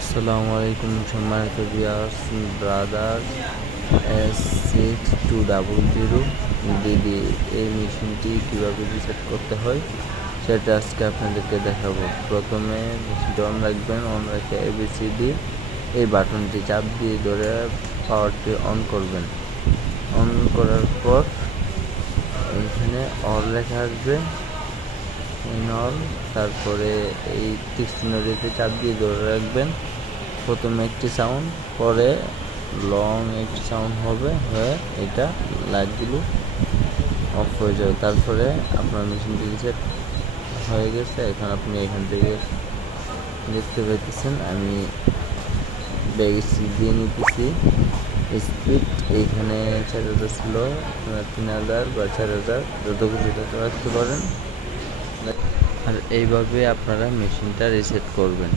আসসালামু আলাইকুম সম্মানিত ভিউয়ার্স, ব্রাদার S6200 দিদি এই মেশিনটি কীভাবে রিসেট করতে হয় সেটা আজকে আপনাদেরকে দেখাবো। প্রথমে মেশিনটি অন রাখবেন, অন রেখে ABCD এই বাটনটি চাপ দিয়ে ধরে পাওয়ারটি অন করবেন। অন করার পর এইখানে অর লেখা আসবে, অন, তারপরে এই টিক চাপ দিয়ে ধরে রাখবেন। প্রথমে একটি সাউন্ড, পরে লং একটি সাউন্ড হবে, হয়ে এটা লাইটগুলো অফ হয়ে যাবে। তারপরে আপনার মেশিনটি রিসেট হয়ে গেছে। এখন আপনি এখান থেকে দেখতে পাইতেছেন আমি ব্যাগেজ দিয়ে নিতেছি। স্পিড এইখানে 4000 ছিল, আপনার 3000 বা 4000 যত খুশি তত রাখতে পারেন। আর এইভাবে আপনারা মেশিনটা রিসেট করবেন।